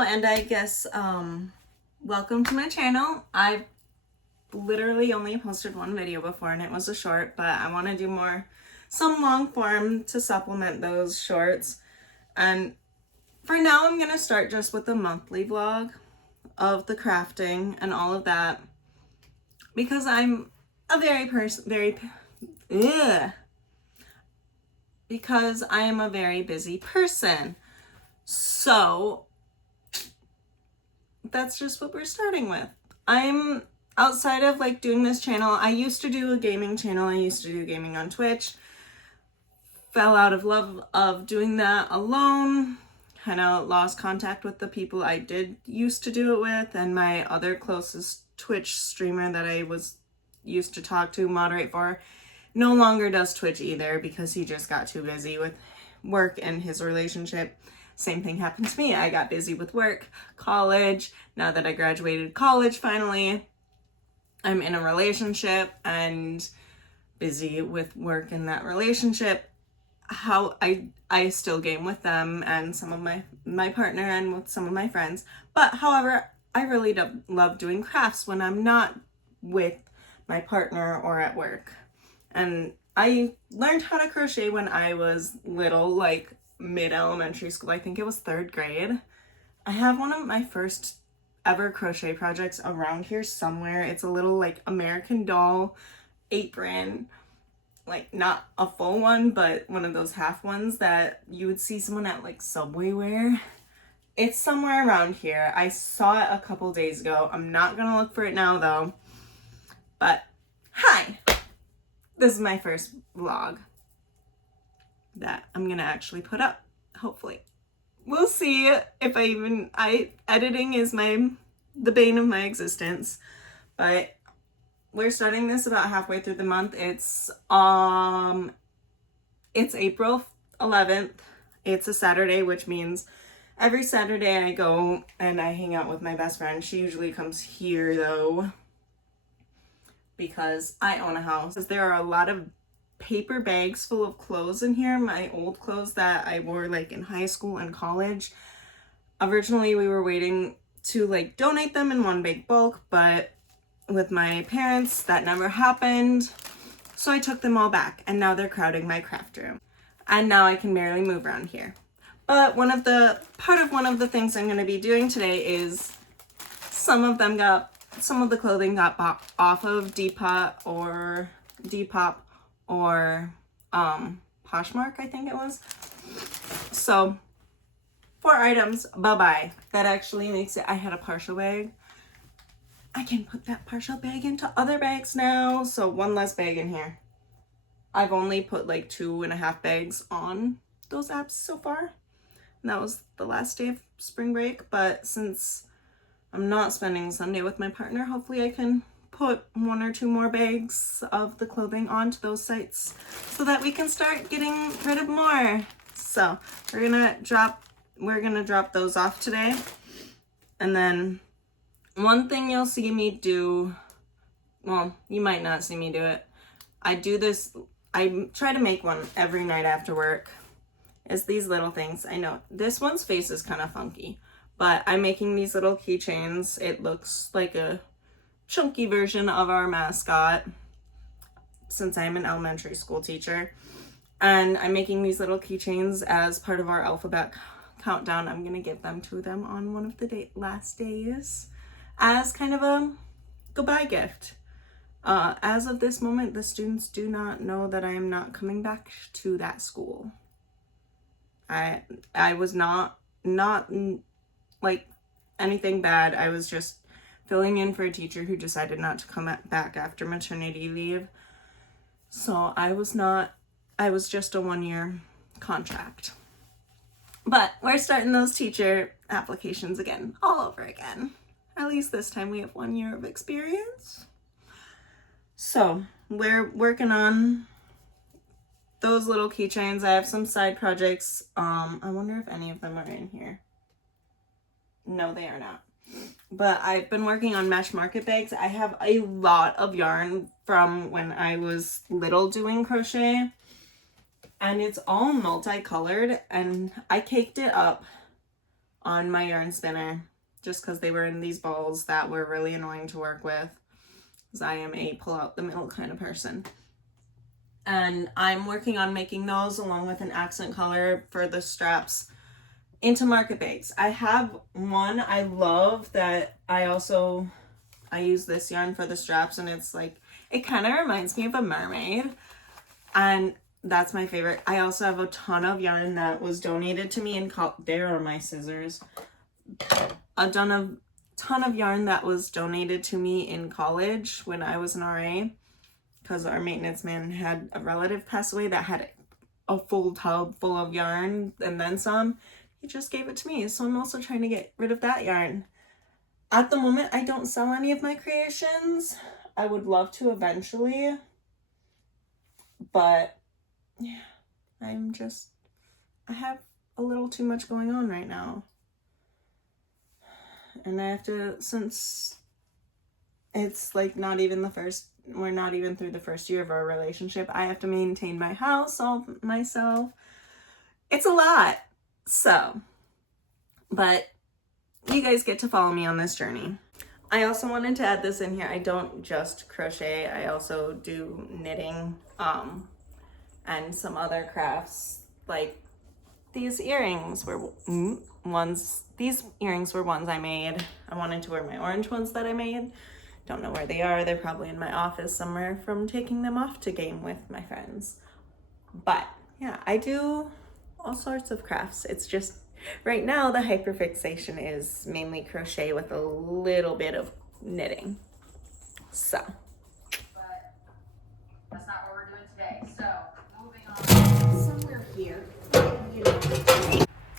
Hello, and I guess welcome to my channel. I've literally only posted one video before and it was a short, but I want to do some long form to supplement those shorts. And for now I'm going to start just with the monthly vlog of the crafting and all of that, because I'm a because I am a very busy person. So that's just what we're starting with. I'm outside of like doing this channel. I used to do a gaming channel. I used to do gaming on Twitch. Fell out of love of doing that alone. Kind of lost contact with the people I did used to do it with, and my other closest Twitch streamer that I was used to talk to, moderate for, no longer does Twitch either because he just got too busy with work and his relationship. Same thing happened to me. I got busy with work, college. Now that I graduated college finally, I'm in a relationship and busy with work in that relationship. How I still game with them and some of my partner and with some of my friends. But however, I really love doing crafts when I'm not with my partner or at work. And I learned how to crochet when I was little, like mid-elementary school. I think it was 3rd grade. I have one of my first ever crochet projects around here somewhere. It's a little like American Doll apron, like not a full one, but one of those half ones that you would see someone at like Subway wear. It's somewhere around here. I saw it a couple days ago. I'm not gonna look for it now though. But hi, this is my first vlog that I'm gonna actually put up, hopefully. We'll see if editing is the bane of my existence, but we're starting this about halfway through the month. It's April 11th. It's a Saturday, which means every Saturday I go and I hang out with my best friend. She usually comes here though, because I own a house. There are a lot of paper bags full of clothes in here, my old clothes that I wore like in high school and college. Originally we were waiting to like donate them in one big bulk, but with my parents that never happened, so I took them all back and now they're crowding my craft room, and now I can barely move around here. But one of the things I'm going to be doing today is some of the clothing got bought off of Depop or Poshmark, I think it was. So 4 items, bye-bye. That actually makes it, I had a partial bag. I can put that partial bag into other bags now. So 1 less bag in here. I've only put like 2.5 bags on those apps so far. And that was the last day of spring break. But since I'm not spending Sunday with my partner, hopefully I can put 1 or 2 more bags of the clothing onto those sites so that we can start getting rid of more. So we're gonna drop those off today. And then one thing you'll see me do, well, you might not see me do it. I try to make one every night after work, is these little things. I know this one's face is kind of funky, but I'm making these little keychains. It looks like a chunky version of our mascot, since I'm an elementary school teacher. And I'm making these little keychains as part of our alphabet countdown. I'm gonna give them to them on one of the last days as kind of a goodbye gift. As of this moment, the students do not know that I am not coming back to that school. I was not like anything bad. I was just filling in for a teacher who decided not to come back after maternity leave. So I was just a 1-year contract. But we're starting those teacher applications again, all over again. At least this time we have 1 year of experience. So we're working on those little keychains. I have some side projects. I wonder if any of them are in here. No, they are not. But I've been working on mesh market bags. I have a lot of yarn from when I was little doing crochet, and it's all multicolored, and I caked it up on my yarn spinner just because they were in these balls that were really annoying to work with, because I am a pull out the middle kind of person. And I'm working on making those along with an accent color for the straps into market bags. I have one I love that I use this yarn for the straps, and it's like, it kind of reminds me of a mermaid, and that's my favorite. I also have a ton of yarn that was donated to me in there are my scissors. A ton of yarn that was donated to me in college when I was an RA, because our maintenance man had a relative pass away that had a full tub full of yarn and then some. He just gave it to me, so I'm also trying to get rid of that yarn. At the moment, I don't sell any of my creations. I would love to eventually, but yeah, I have a little too much going on right now. And I have to, since it's like we're not even through the first year of our relationship, I have to maintain my house all myself. It's a lot. So, but you guys get to follow me on this journey. I also wanted to add this in here. I don't just crochet. I also do knitting, and some other crafts. Like these earrings were ones I made. I wanted to wear my orange ones that I made. Don't know where they are. They're probably in my office somewhere from taking them off to game with my friends. But yeah, I do all sorts of crafts. It's just right now the hyperfixation is mainly crochet with a little bit of knitting. So. But that's not what we're doing today. So moving on. Somewhere here.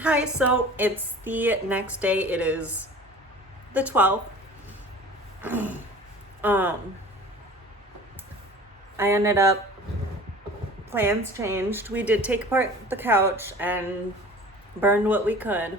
Hi, so it's the next day. It is the 12th. I ended up, plans changed. We did take apart the couch and burned what we could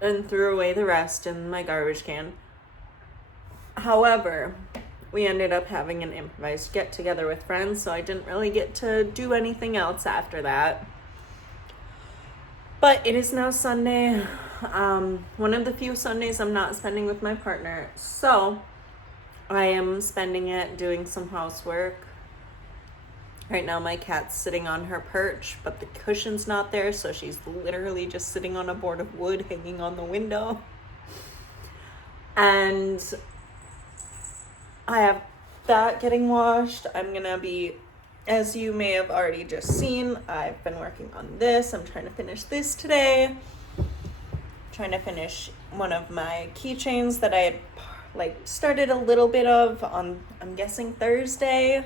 and threw away the rest in my garbage can. However, we ended up having an improvised get together with friends, so I didn't really get to do anything else after that. But it is now Sunday, one of the few Sundays I'm not spending with my partner, so I am spending it doing some housework. Right now my cat's sitting on her perch, but the cushion's not there, so she's literally just sitting on a board of wood hanging on the window. And I have that getting washed. I'm gonna be, as you may have already just seen, I've been working on this. I'm trying to finish this today. Trying to finish one of my keychains that I had started a little bit of on, I'm guessing, Thursday.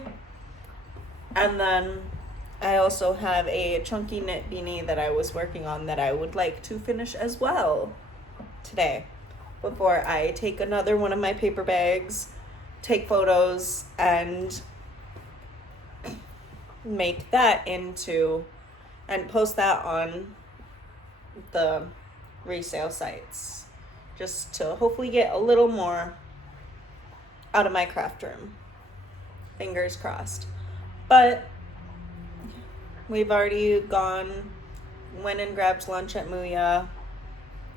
And then I also have a chunky knit beanie that I was working on that I would like to finish as well today before I take another one of my paper bags, take photos, and make that into and post that on the resale sites, just to hopefully get a little more out of my craft room. Fingers crossed. But we've already went and grabbed lunch at Muya,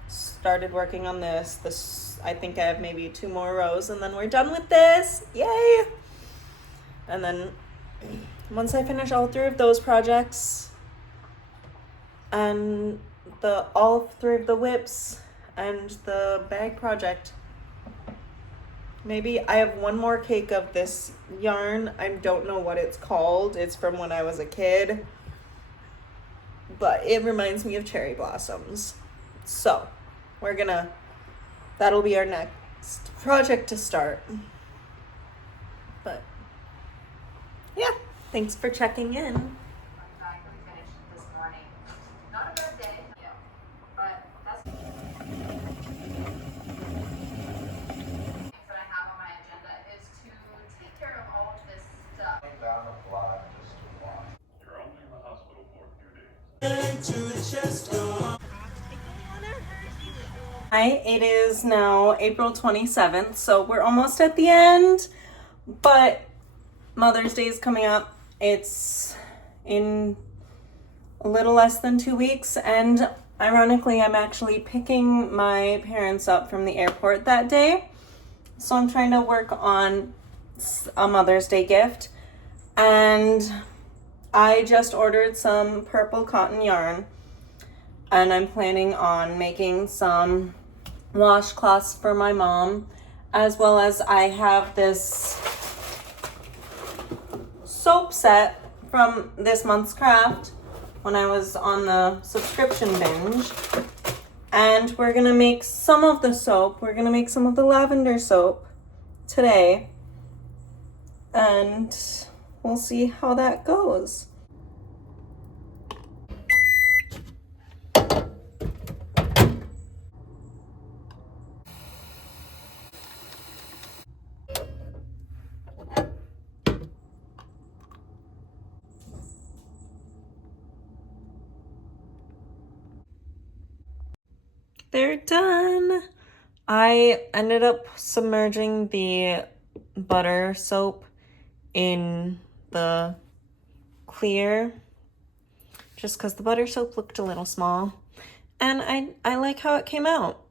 started working on this. I think I have maybe 2 more rows and then we're done with this. Yay! And then once I finish all 3 of those projects and all 3 of the whips and the bag project, maybe I have 1 more cake of this yarn. I don't know what it's called. It's from when I was a kid, but it reminds me of cherry blossoms. So that'll be our next project to start. But yeah, thanks for checking in. I'm trying to finish this morning. Not a bad day, yeah, but that's that I have on my agenda is to take care of all of this stuff. Down the block just to watch. You're only in the hospital for a few days. Hi, it is now April 27th, so we're almost at the end, but Mother's Day is coming up. It's in a little less than 2 weeks, and ironically, I'm actually picking my parents up from the airport that day. So I'm trying to work on a Mother's Day gift. And I just ordered some purple cotton yarn. And I'm planning on making some washcloths for my mom. As well as I have this soap set from this month's craft when I was on the subscription binge. And we're gonna make some of the soap. We're gonna make some of the lavender soap today. And we'll see how that goes. They're done. I ended up submerging the butter soap in the clear just because the butter soap looked a little small. And I like how it came out.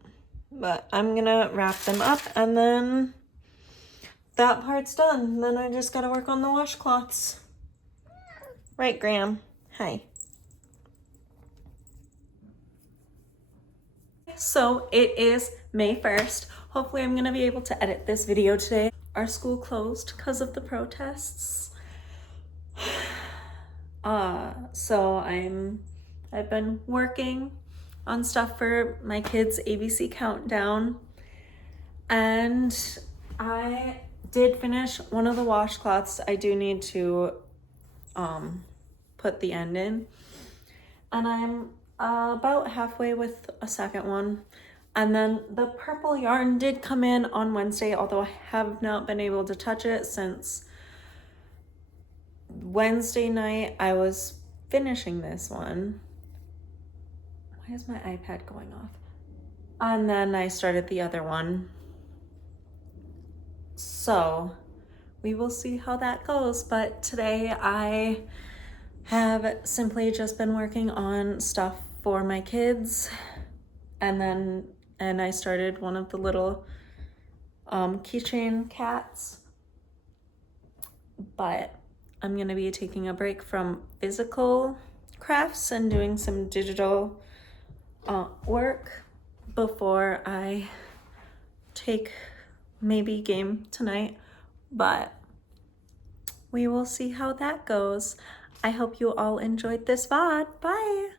But I'm gonna wrap them up and then that part's done. Then I just gotta work on the washcloths. Right, Graham? Hi. So it is May 1st. Hopefully I'm gonna be able to edit this video today. Our school closed because of the protests. So I've been working on stuff for my kids' ABC countdown. And I did finish one of the washcloths. I do need to put the end in. And I'm about halfway with a second one. And then the purple yarn did come in on Wednesday, although I have not been able to touch it since Wednesday night. I was finishing this one. Why is my iPad going off? And then I started the other one. So we will see how that goes. But today I have simply just been working on stuff for my kids. And I started one of the little keychain cats. But I'm gonna be taking a break from physical crafts and doing some digital work before I take maybe game tonight. But we will see how that goes. I hope you all enjoyed this VOD. Bye!